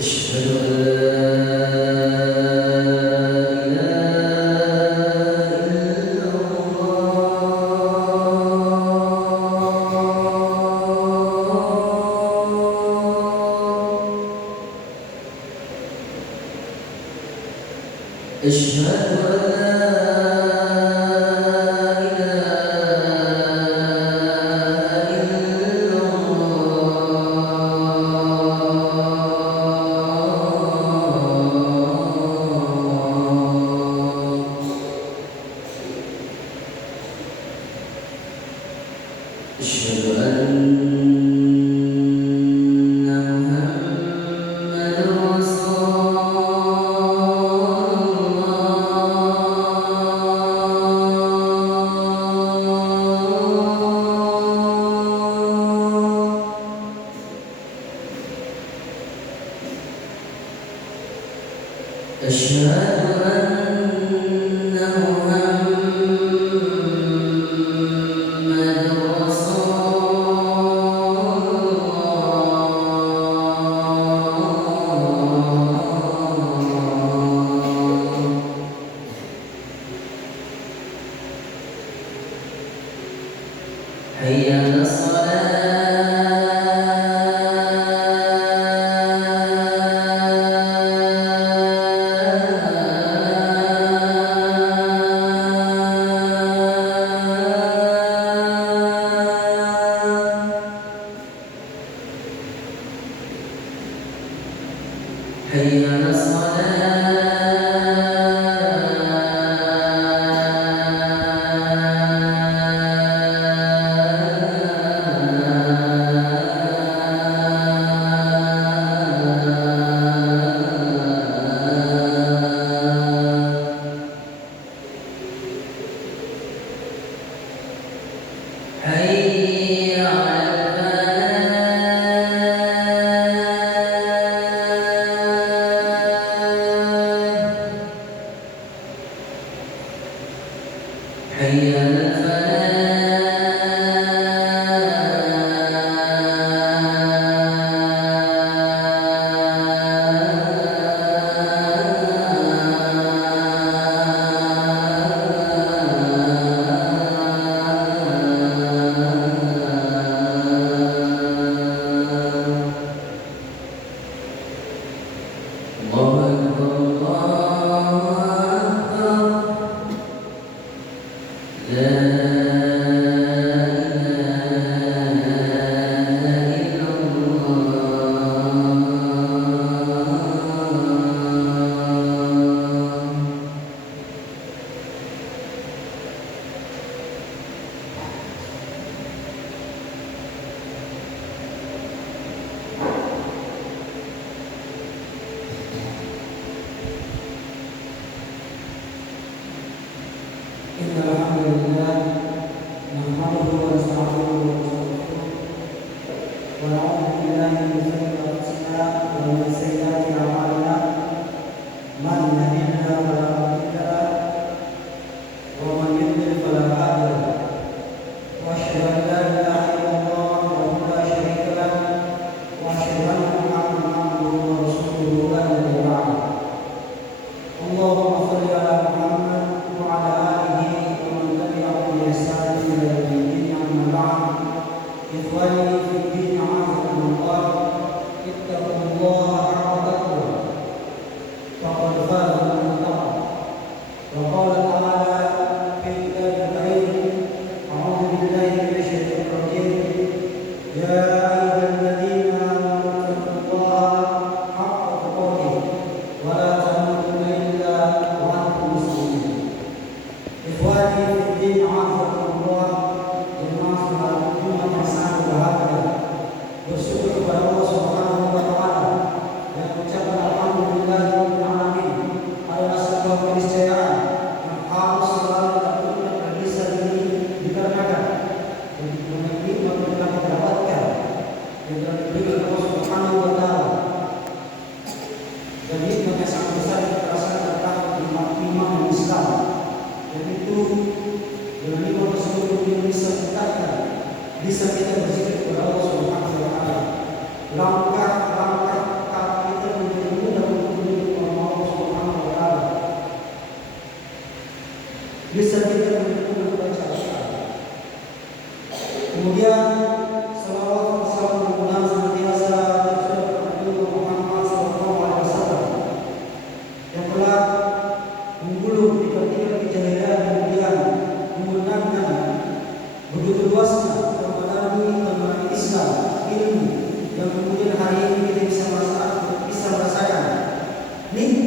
أشهد أن لا إله إلا الله. أشهد أن محمد رسول الله. أشهد أن محمد حي على حي على حي على الله أكبر الله أكبر لا إله إلا الله. إن الحمد لله نحمده ونستعينه ونستغفره ونعوذ بالله من شرور أنفسنا ومن سيئات أعمالنا من يهده الله فلا مضل له ومن يضلل فلا هادي له وأشهد أن لا إله إلا الله وحده لا شريك له وأشهد أن محمدا عبده ورسوله لا نبي بعده. اللهم صل على محمد وعلى آله ومن تبعهم بإحسان إلى يوم الدين. أما بعد، إخواني في الدين عزكم الله، اتقوا الله حق تقواه فقد فاز من اتقى. وقال تعالى في كتابه الكريم: أعوذ بالله من الشيطان الرجيم: يا أيها الذين آمنوا اتقوا الله حق تقاته ولا تموتن إلا وأنتم مسلمون. إخواني في الدين عزكم الله, jemaah salat umat yang sangat bahagia, bersyukur kepada Allah Subhanahu wa taala dan mengucapkan alhamdulillahirabbil alamin adalah sebuah keniscayaan yang harus selalu dan terus bisa dikarenakan untuk nikmat yang kita dapatkan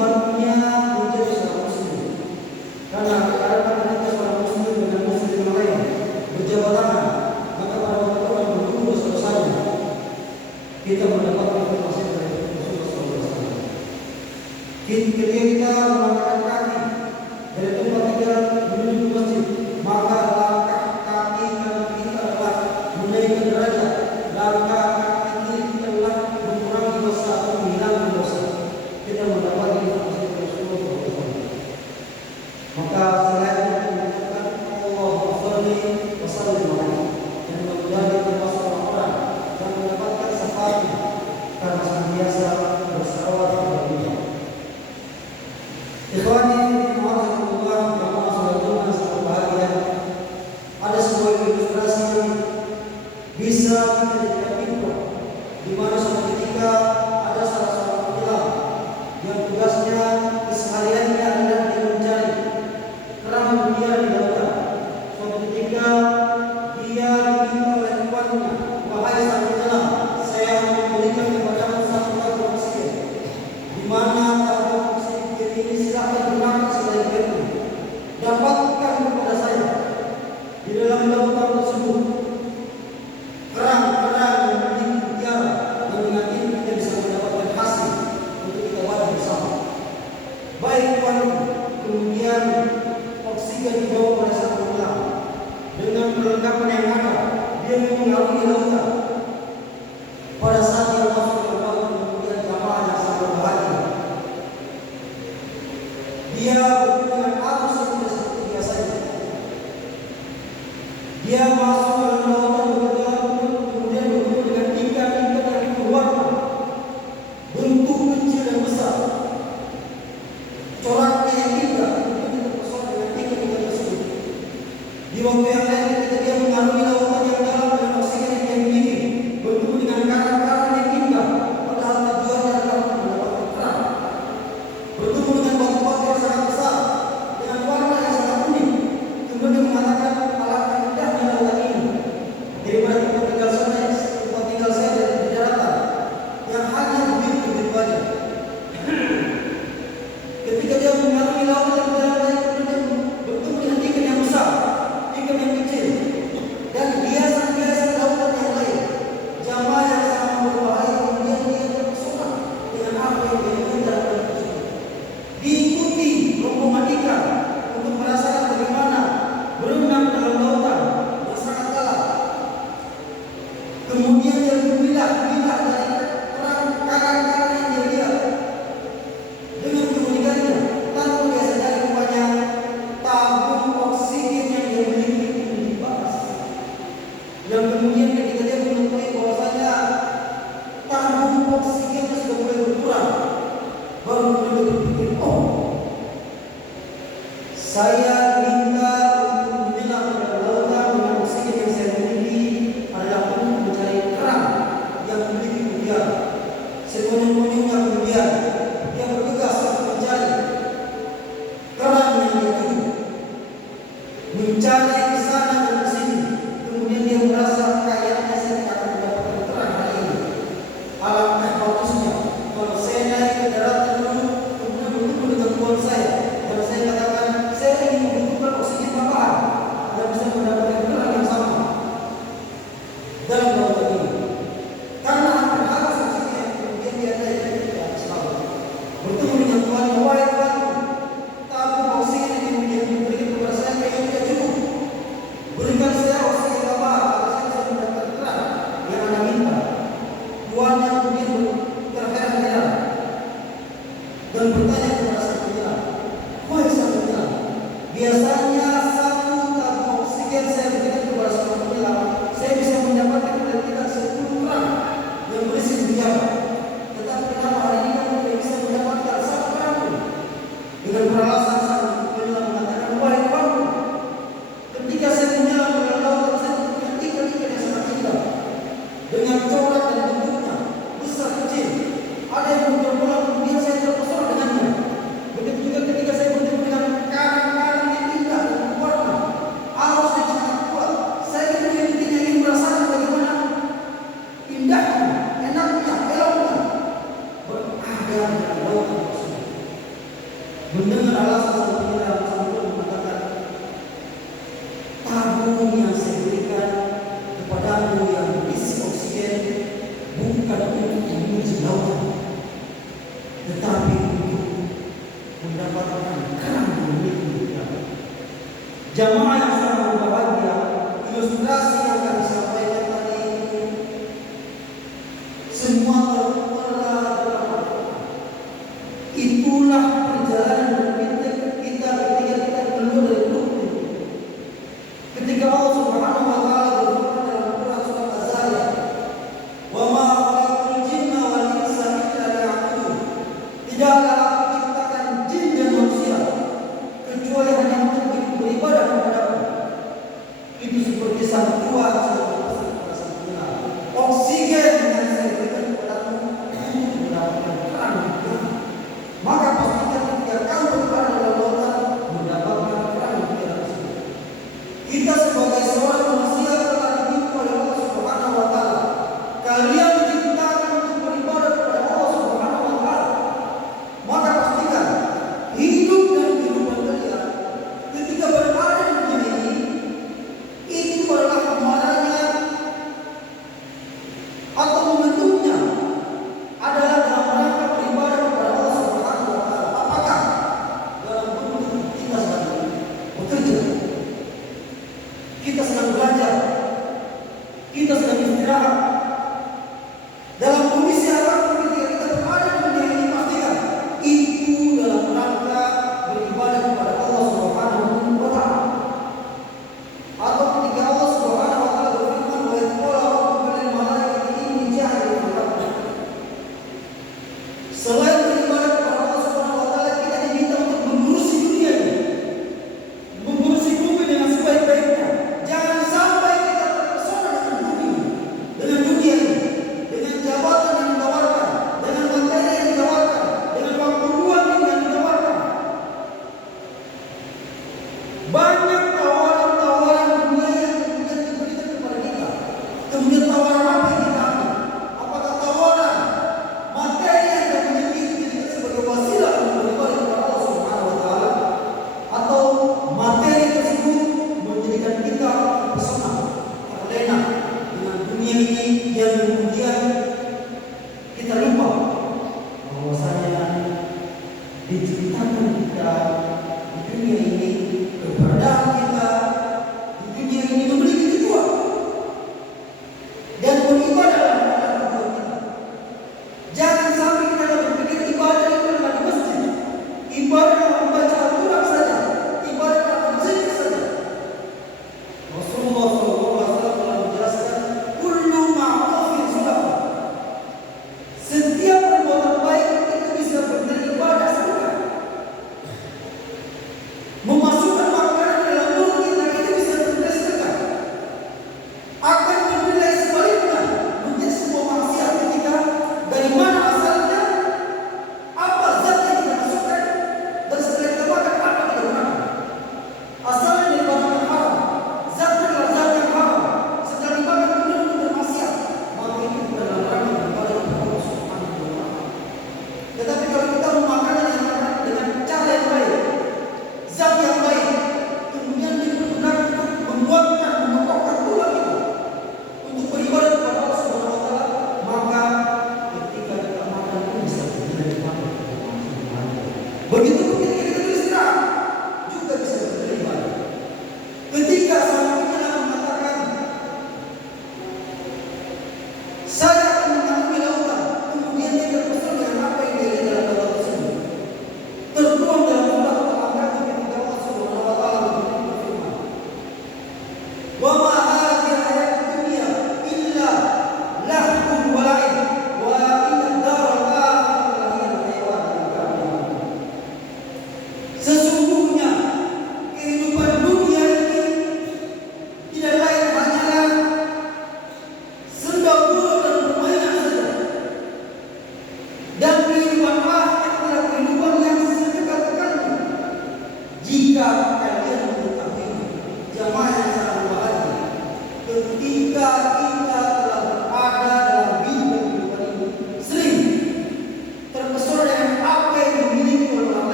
dibantunya menjadi seorang muslim. Karena kadang-kadang kita seorang muslim dengan muslim yang lain berjabat tangan, maka pada waktu orang berkumpul dosa-dosanya, kita mendapatkan informasi dari Rasulullah SAW. Ketika kita melangkahkan kaki dari tempat kita menuju ke masjid, maka langkah kaki kita adalah menaikkan derajat, langkah kaki kita adalah mengurangi dosa atau menghilangkan dosa. Kita mendapatkan informasi dari Rasulullah SAW. Maka selain kita mengucapkan Allahumma sholli wa sallim alaihi, dan mudah-mudahan kita termasuk orang yang mendapatkan syafaatnya karena senantiasa bersalawat kepada beliau. Ikhwani fillah, jamaah salat sangat bahagia. Ada sebuah ilustrasi yang bisa kita jadikan ibrah, di mana suatu ketika ada salah seorang penyelam yang tugasnya kesehariannya adalah dia mencari kerang berliar di lautan. Suatu ketika dia diminta oleh tuannya, wahai sang penyelam, saya memberikan kepadamu satu tabung oksigen, di mana tabung oksigen ini silakan bernapas selain dapatkan kepada saya di dalam lautan tersebut kerang-kerang yang memiliki mutiara, yang dengan ini kita bisa mendapatkan hasil untuk kita wadah bersama. Baik tuan, kemudian oksigen dibawa oleh sang penyelam dengan perlengkapan yang ada. Dia mengarungi lautan. Pada saat dia masuk ke laut, kemudian jamaah yang sangat bahagia. Dia bertemu dengan arus yang tidak seperti biasanya. Dia masuk ke dalam lautan berjalan, kemudian bertemu dengan ikan-ikan yang berwarna, bentuk kecil dan besar, coraknya yang indah, kemudian terpesona dengan ikan-ikan tersebut. Di waktu yang lain ketika dia mengarungi lautan yang dalam dengan oksigen yang dia miliki, bertemu dengan karang-karang yang indah, padahal tujuannya adalah mendapatkan kerang. Bertemu dengan batu-batu yang sangat besar dengan warna yang sangat unik, kemudian mengatakan alangkah indahnya lautan ini daripada tempat tinggal saya di daratan yang hanya begitu saja. Ketika dia mengarungi lautan yang dalam, kemudian bertemu dengan ikan yang besar, ikan yang kecil, dan biasa-biasa lautan yang lain. Jamaah yang sangat berbahaya, kemudian dia terpesona dengan apa yang dia lihat dalam lautan tersebut. Diikuti rombongan ikan untuk merasakan bagaimana berenang dalam lautan yang sangat dalam. Kemudian dia berbilah-bilah dari karang-karang yang dia lihat. Dengan keunikannya, tanpa dia sadari rupanya tabung oksigen yang dia miliki itu dibahas. Yang kemudian ketika dia mengetahui bahwasanya tabung oksigennya sudah mulai berkurang, baru dia berpikir, oh, saya minta untuk menyelam ke dalam lautan dengan oksigen yang saya miliki adalah untuk mencari kerang yang memiliki mutiara. Sekonyong-konyongnya kemudian dia bergegas untuk mencari kerang yang dia tuju, mencari ke sana dan ke sini. Kemudian dia merasa kayaknya saya akan mendapatkan kerang hari ini. Alangkah bagusnya kalau saya naik ke daratan dulu, kemudian bertemu dengan tuan saya, dan saya katakan saya ingin membutuhkan oksigen tambahan agar bisa mendapatkan kerang yang sama dalam lautan ini. Karena hampir habis oksigen, kemudian dia naik ke atas laut, bertemu dengan tuan, wahai tuan, tabung oksigen yang diberikan kepada saya kayaknya tidak cukup. Berikan saya oksigen tambahan agar saya bisa mendapatkan kerang yang Anda minta. Tuannya kemudian terheran-heran dan bertanya kepada sang penyelam, wahai sang penyelam, biasanya satu tabung oksigen saya berikan kepada sang penyelam, saya bisa mendapatkan paling tidak 10 kerang yang berisi mutiara. Tetapi kenapa hari ini kamu tidak bisa mendapatkan satu kerang pun? Dengan beralasan sang penyelam mengatakan, wahai tuanku, ketika saya menyelam ke dalam lautan, saya menemukan ikan-ikan yang sangat indah dengan corak dan bentuknya besar kecil. Ada yang berbola, kemudian saya terpesona dengannya. Begitu juga ketika saya bertemu dengan karang-karang yang indah dan berwarna, arus yang sangat kuat, saya ingin merasakan bagaimana indahnya, enaknya, eloknya berada di lautan tersebut. mendapatkan kerang dimiliki dia. Jamaah yang sangat berbahagia, ilustrasi yang kami sampaikan tadi itu semua terlalu. Itulah perjalanan kita ketika kita keluar dari bumi. Ketika Allah Subhanahu wa taala berfirman dalam Quran surah Az-Zariyat, "Wa ma khalaqtul jinna wal insa illa liya'budun." Tidaklah aku ciptakan jin dan manusia kecuali hanya untuk beribadah kepadaku. Itu seperti sang tuan oksigen yang saya berikan kepadamu untuk mendapatkan terang. Maka pastikan ketika kamu berada dalam lautan mendapatkan terang di dalam situ. Kita sebagai seorang manusia telah dibentuk oleh Allah Subhanahu wa taala. Kalian diciptakan untuk beribadah kepada Allah Subhanahu wa taala. Maka pastikan hidup dan kehidupan kalian ketika berada di dunia ini itu adalah kemarannya atau momentumnya adalah dalam rangka beribadah kepada Allah Subhanahu wa taala. Apakah dalam bentuk kita sedang bekerja, kita sedang belajar, kita sedang istirahat, dalam kondisi apapun ketika kita berada di dunia ini, pastikan itu dalam rangka beribadah kepada Allah Subhanahu wa taala. Atau ketika Allah Subhanahu wa taala berfirman, "Wa idh qala rabbuka lil malaikati inni ja'ilun fil ardi." Selain beribadah kepada Allah Subhanahu wa taala, kita diminta untuk mengurusi dunia ini, mengurusi bumi dengan sebaik-baiknya. Jangan sampai kita terpesona dengan bumi, dengan dunia ini, dengan jabatan yang ditawarkan, dengan materi yang ditawarkan, dengan waktu luang yang ditawarkan. Banyak tawaran-tawaran dunia yang kemudian diberikan kepada kita. Kemudian tawaran apa yang kita ambil? Apakah tawaran materi yang kita miliki dijadikan sebagai wasilah untuk beribadah kepada Allah Subhanahu wa taala, atau materi tersebut menjadikan kita terpesona, terlena dengan dunia ini yang kemudian kita lupa bahwasanya diciptakan kita di dunia ini, keberadaan kita di dunia ini memiliki tujuan dan beribadah adalah tujuan kita. Jangan sampai kita berpikir ibadah itu adalah di masjid, ibadah adalah membaca Al-Quran saja, ibadah adalah berzikir saja. Rasulullah SAW telah menjelaskan, "Kullu ma'rufin sadaqah." Setiap perbuatan baik itu bisa menjadi ibadah sedekah.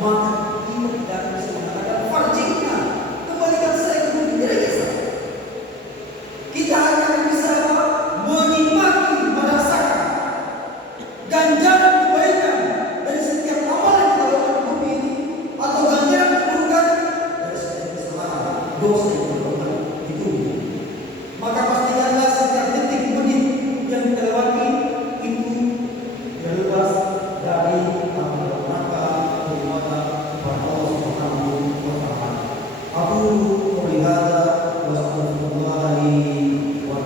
maka dia tidak bisa mengatakan farji'na, kembalikan saya ke bumi. Tidak bisa. Kita hanya bisa menikmati, merasakan ganjaran kebaikan dari setiap amal yang kita lakukan di bumi ini, atau ganjaran keburukan dari setiap kesalahan, dosa yang kita lakukan di bumi. Maka pastikanlah setiap detik menit yang kita lewati itu terlepas dari rangka beribadah kepada Allah Subhanahu wa Ta'ala. Aku berlihara wa astagfirullahi wa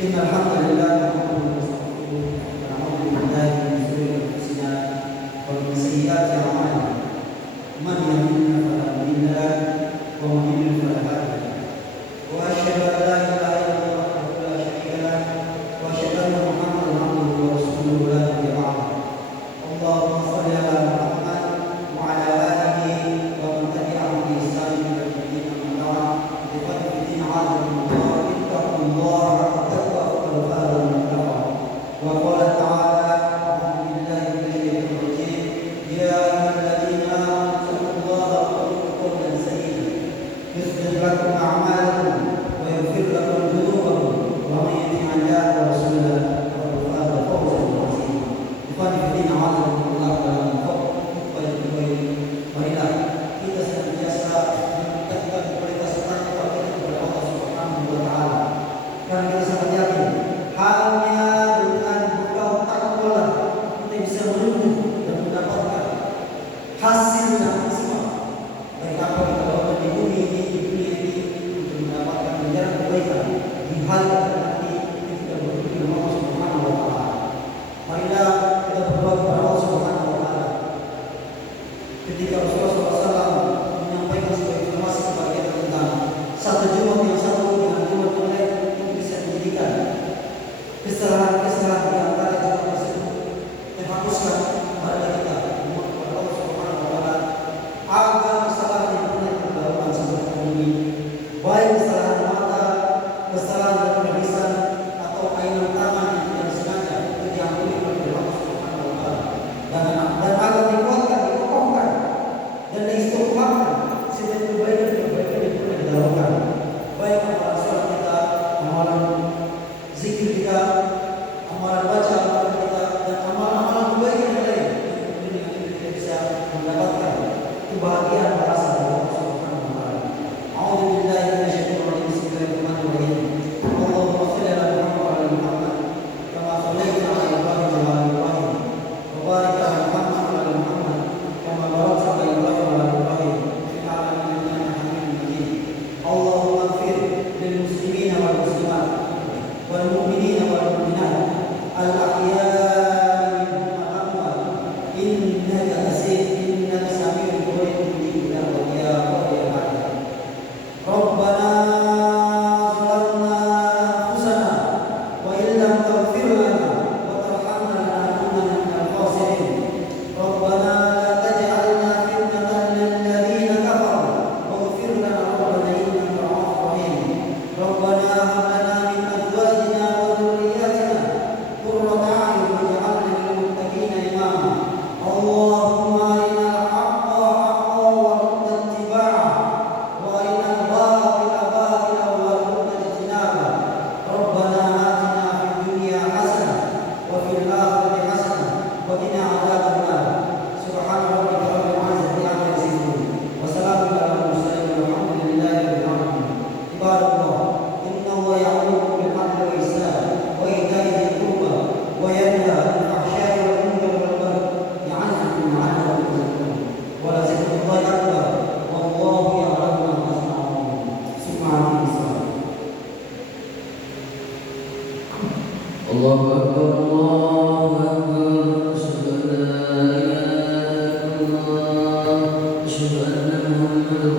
Innal hamdalillah nahmaduhu wa nasta'inuhu wa na'udzu billahi min shururi anfusina wa min sayyiati a'malina. Man yahdihillahu fala mudilla lahu wa man yudlil fala hadiya lahu. Wa asyhadu an la ilaha illallah wahdahu la syarika lahu wa asyhadu anna Muhammadan abduhu wa rasuluhu la nabiyya ba'dahu. Allahumma shalli ala Muhammad wa ala alihi wa man tabi'ahum bi ihsan ila yaumil din. Amma ba'd. Ikhwati fi din, 'azakumullah, ittaqullaha وقال تعالى أعوذ بالله من الشيطان الرجيم يا أيها الذين آمنوا اتقوا الله وقولوا قولا سديدا يصلح لكم أعمالكم ويغفر لكم ذنوبكم ومن يطع الله ورسوله فقد فاز فوزا عظيما. Ikhwan fillah, a'azakumullah dalam marilah kita senantiasa meningkatkan kualitas takwa kita kepada Allah Subhanahu wa Ta'ala. Karena kita sangat yakin hanya dengan bekal takwa kita bisa menunggu dan mendapatkan hasil yang maksimal dari apa yang kita lakukan di bumi ini, di dunia ini, untuk mendapatkan ganjaran kebaikan di hari nanti kita berdoa kepada Allah Subhanahu wa Ta'ala. Marilah kita berdoa kepada Allah Subhanahu wa Ta'ala. Ketika Rasulullah SAW menyampaikan sebuah informasi kepada kita tentang satu Jumat yang satu dengan Jumat yang lain, itu bisa menjadikan kesalahan-kesalahan di antara Jumat tersebut terhapuskan pada kita. Memohon kepada Allah Subhanahu wa Ta'ala agar kesalahan yang pernah kita lakukan sampai hari ini, baik kesalahan mata, kesalahan dalam lisan, atau ainan tangan yang tidak disengaja, itu diampuni oleh Allah Subhanahu wa Ta'ala, dan agar dikuatkan, dikokohkan, dan diistiqomahkan setiap kebaikan-kebaikan yang pernah kita lakukan, baik amalan salat kita, amalan zikir kita, amalan baca Al-Quran kita, dan amalan-amalan kebaikan yang lain. Dengan itu kita bisa mendapatkan kebahagiaan merasa dari Allah Subhanahu wa Ta'ala. A'udzu billahi minasyaitonir rajim. Bismillahirrahmanirrahim. Allahumma shalli ala Muhammad wa ala Muhammad kama shallaita ala Ibrahim wa ala Ibrahim wa barik ala Muhammad wa ala Muhammad kama barakta ala Ibrahim wa ala Ibrahim fil alamin innaka Hamidum Majid. Allahumma ighfir lil muslimina wal muslimat wal mu'minina wal mu'minat al ahya'i minhum wal amwat innaka sami'un qaribun mujibud da'wat ya rabbal alamin. Rabbana zalamna anfusana wa illam taghfir lana wa tarhamna lanakunanna minal khasirin. Rabbana la taj'alna fitnatan lil ladzina kafaru waghfir lana rabbana innaka ra'ufur rahim. Rabbana hab lana min azwajina wa dhurriyyatina qurrata a'yun waj'alna lil muttaqina imama. Allahumma arina al-haqqa haqqan warzuqna ittiba'ah wa arina al-batila batilan warzuqna ijtinabah. Rabbana atina fid dunya hasanah wa fil akhirati hasanah wa qina adzabannar. Subhana rabbika rabbil izzati amma yasifun wa salamun alal mursalin walhamdulillahi rabbil alamin. Ibadallah, inna Allah ya'muru bil 'adli wal ihsan wa ita'i dzil qurba wa yanha 'anil fahsya'i wal munkari wal baghi ya'idzukum la'allakum tadhakkarun. Wa la zikrullahi akbar wallahu ya'lamu ma tasna'un. Subhanallahi wa bihamdihi. Allahu Akbar, Allahu Akbar. Asyhadu an la ilaha illallah, asyhadu anna Muhammadar